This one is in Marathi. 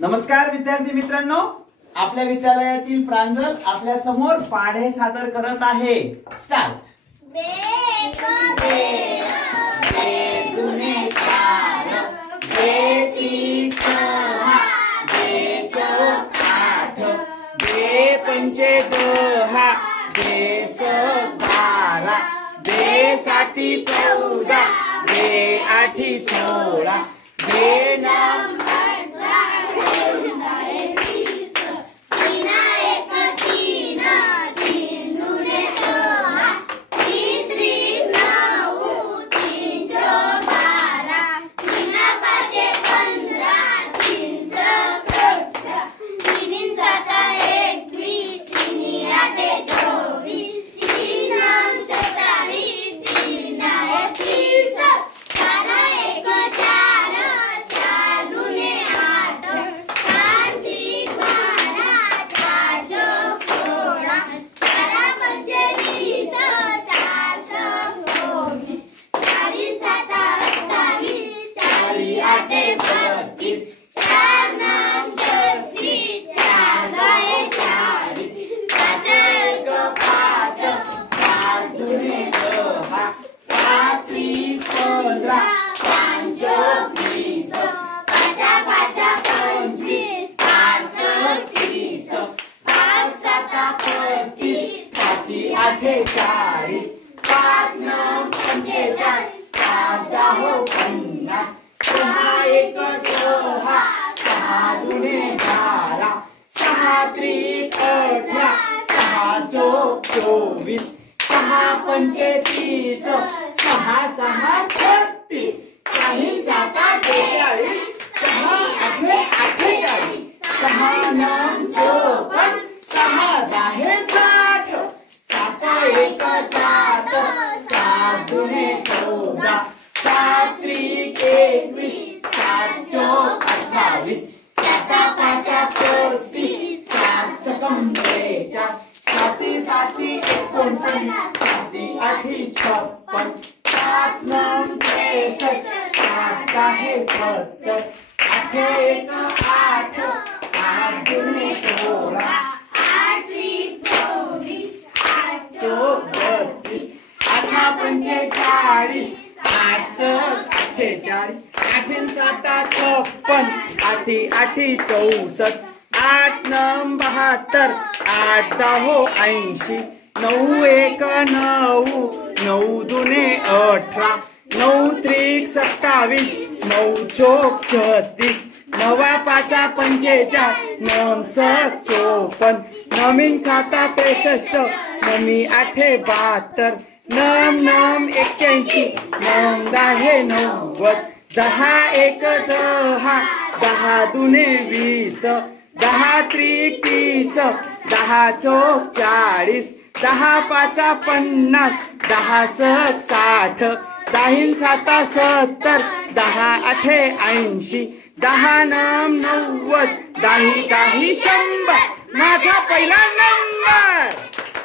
नमस्कार विद्यार्थी मित्रांनो, आपल्या विद्यालयातील प्रांजल आपल्या समोर पाढे सादर करत आहे। स्टार्ट। बेक बे दुने चार बे तीन सहा बे चौक आठ बे पंचे दहा बे सत बारा बे साती 14 बे आठी 16 बे नऊ अठ्ठेचाळीस 5 9 45 5 10 50 6 1 6 6 दुने 12 6 त्रिक 18 6 चौक 24 6 पंचे 30 6 6 36 6 7 42 6 8 48 6 9 54 6 10 60 7 1 7 7 दुने 14 7 त्रिक 21 7 चौक 28 7 5 35 7 सकम 43 7 7 49 7 8 56 7 9 63 7 10 70 8 1 8 8 दुने 16 8 त्रिक 24 32 8 पंचे 40 8 7 48 8 7 56 8 8 64 8 9 72 8 10 80 9 1 9 9 दुने 18 9 त्रिक 27 9 चौक 36 9 5 45 9 7 54 9 7 63 9 8 72 9 9 81 9 10 90 10 1 10 10 दुने 20 10 त्रिक 30 10 चौक 40 10 5 50 10 सक 60 10 7 70 10 8 80 10 9 90 10 10 100 माझा पहिला नंबर।